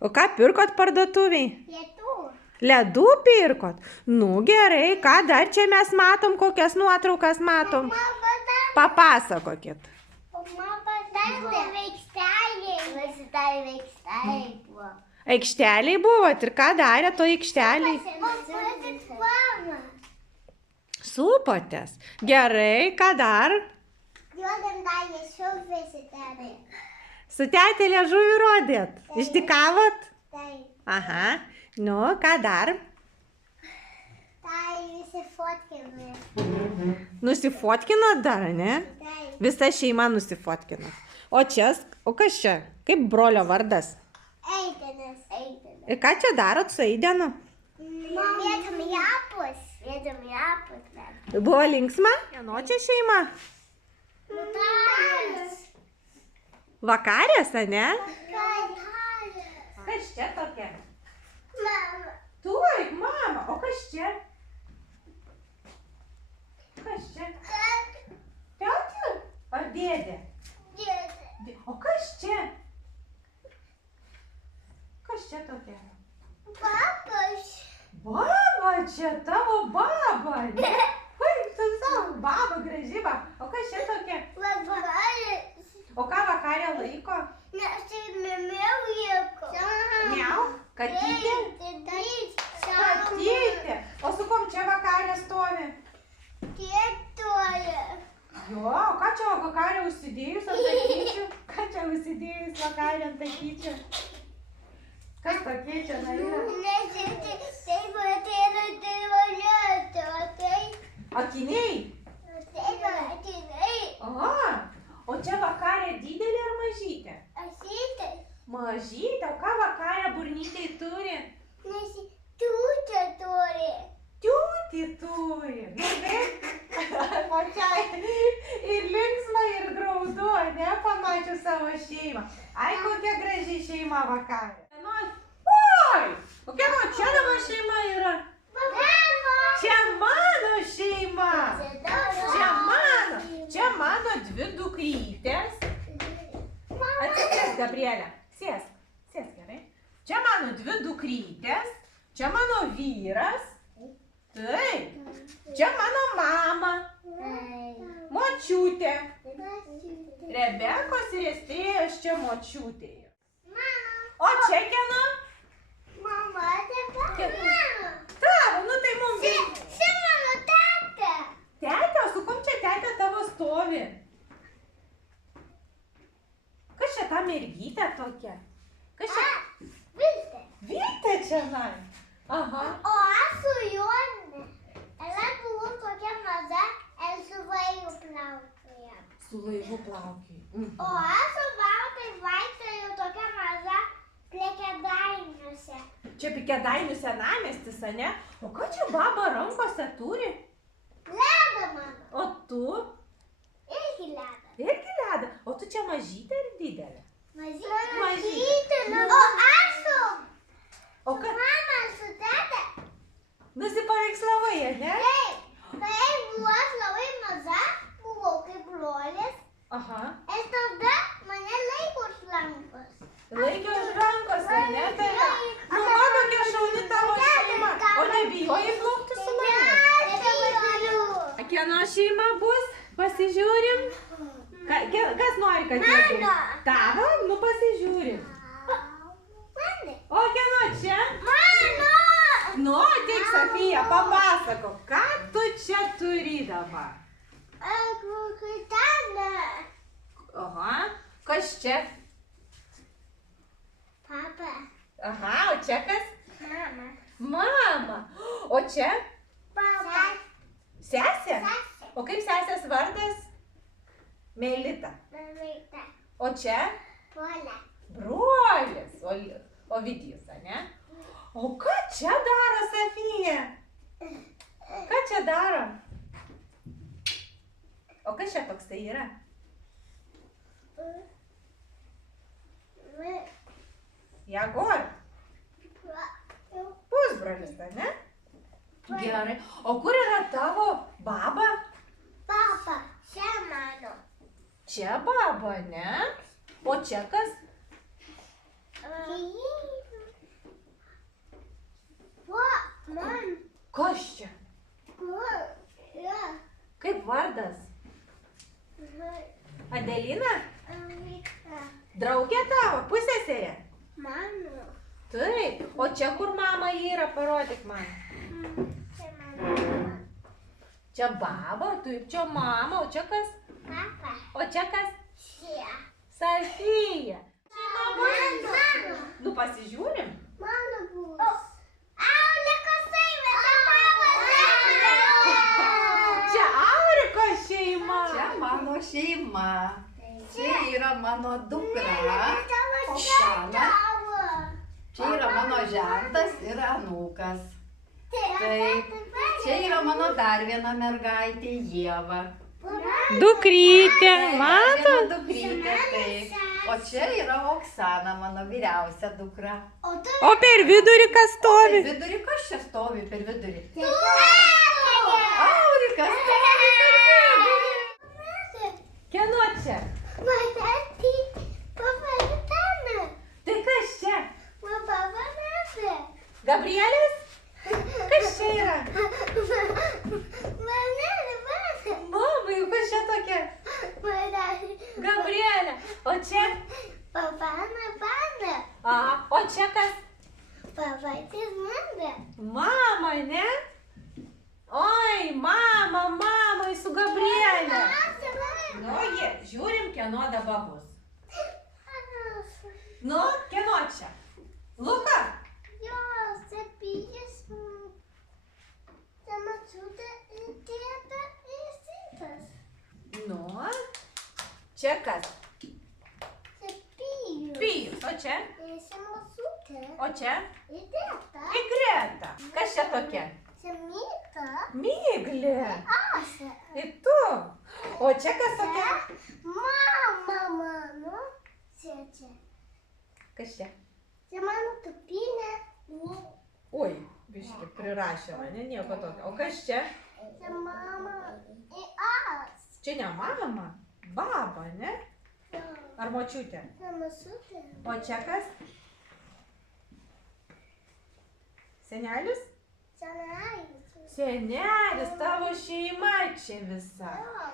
O ką pirkot parduotuviai? Ledų pirkot? Nu gerai, ką dar čia mes matom, kokias nuotraukas matom? Papasakokit. Aikšteliai buvot ir ką darė to aikšteliai? Supotės. Gerai, ką dar? Su tetė liežuvį rodėt? Išdykavot? Aha. Nu, ką dar? Nusifotkinot dar, ne? Visa šeima nusifotkinot. O čia, o kas čia? Kaip brolio vardas? Eidenas. Ir ką čia darot su Eidenu? Vietam japus. Buvo linksma? Kieno čia šeima? Vakarės, ane? Kas čia tokia? Mama. Tuoj, mama, o kas čia? Kas čia? Tetė? Ar dėdė? Dėdė. O kas čia? Kas čia tokia? Papas. Baba čia, tavo baba. Kaip tu savo baba, graži baba. O kas čia tokia? Vakaris. O ką vakarė laiko? Nes tai miau. Miau? Katytė? Katytė. O su kom čia vakarė stovi? Tietoje. Jo, o ką čia vakarė užsidėjus ant akyčių? Ką čia užsidėjus vakarė ant akyčių? Kas tokie čia yra? Nes taip ateina tėvonėti, o tai... Akiniai? Taip ateina. Aha. O čia vakarė didelė ar mažytė? Asytai. Mažytė? O ką vakarė burnytei turi? Nes tūtė turi. Tiūtį turi. Pačiai ir linksma, ir graudu, ne, pamačiau savo šeimą. Ai, kokia graži šeima vakarė. Oi, kokia čia dabar šeima yra? Čia mano šeima. Čia mano dvi dukrytės. Atsisėsk, Gabrielė. Sėsk gerai. Čia mano dvi dukrytės. Čia mano vyras. Taip. Čia mano mama. Močiutė. Rebekos ir Estėjos čia močiutė. O čia kieno? Mama, mama. Tavo, nu tai mums. Čia mano tata. Tetė, o su kom čia tetė tavo stovi? Kas čia ta mergytė tokia? Kas čia? Viltė. Viltė čia, nai. Aha. O aš su Jonė. Ela buvo tokia maža, el su laivu plaukioja. Su laivu plaukioja. O aš su baltai vaikščiojau tokia maža prie Kėdainiuose. Čia Kėdainių senamiestis, ane? O ką čia baba rankose turi? Ledą mano. O tu? Irgi ledą. Irgi ledą. O tu čia mažytė ar didelė? Mažytė. O aš su O ką? mama su teta. Nusipaveikslavai, ane? Taip. Kai buvau aš labai maža, buvau kaip brolis. Aha. Ir tada mane laiko už rankos. Laikė už rankos, ar ne? Tai, nu, mano kokia šauni tavo šeima. O nebijojai plaukti su manimi? Kieno šeima bus? Pasižiūrim. Kas nori, kad jie bus? Mano. Tavo? Nu, pasižiūrim. Mane. O kieno čia? Mano. Nu, ateik, Sofija, papasakok, ką tu čia turi dabar? Kukutada. Aha. Kas čia? Papa. Aha, o čia kas? Mama. Mama. O čia? Papa. Sesė? O kaip sesės vardas? Melita. Mamita. O čia? Pola. Brolis. Ovidijus, ane? O ką čia daro Sofija? Ką čia daro? O kas čia toks tai yra? Jagor. Pusbrolis, ane? Gerai. O kur yra tavo baba? Papa. Čia mano. čia baba, ne? O čia kas? Man. Kas čia? Kaip vardas? Adelina? Draugė tavo, pusseserė? Mano. Taip. O čia kur mama yra, parodyk man. Čia baba, taip, čia mama, o čia kas? Papa. O čia kas? Čia. Sofija. Mano. Nu pasižiūrim. Mano bus. Aulikosai visą Čia Aurikos šeima. Čia mano šeima. Čia yra mano dukra. Oksana. tavo. Čia yra mano žentas ir anūkas. Taip. Čia yra mano dar viena mergaitė Ieva. Dukrytė, Dar viena dukrytė, taip. O čia yra Oksana, mano vyriausia dukra. O tu O per vidurį kas Per stovi? vidurį, kas čia stovi per vidurį? tu. Aurikas stovi per vidurį. Kieno čia? Matati. Papa Vitana. Tai kas čia? Papa Vanasa. Gabrielės? Kas čia yra? Vanasa. Mama, juk kas čia tokia? Gabrielė. O čia? Papa Nabana. A, o čia kas? Papa Tizmanda. Mama, ne? Oi, mama, su Gabrielė. Nu, jie, žiūrim, kieno dabar bus. Nu, kieno čia? Luka? Jos, septynis. Sama čiūtė ir tėta ir sintas. Nu, čia kas? Septynių. Pijus, o čia? Ir sama sūtė. O čia? Ir tėta. Tai Greta. Kas čia tokia? Semita. Myglė. Asa. Ir tu. O čia kas tokia? Mama mano. Čia. Kas čia? Čia mano tupinė. Oi, biški, prirašė mane, nieko tokio. O kas čia? Čia mama ir aš. Čia ne mama, baba, ne? Ar močiutė? Sama sūtė. O čia kas? Senelis? Senelis. Senelis, tavo šeima čia visa. Jo.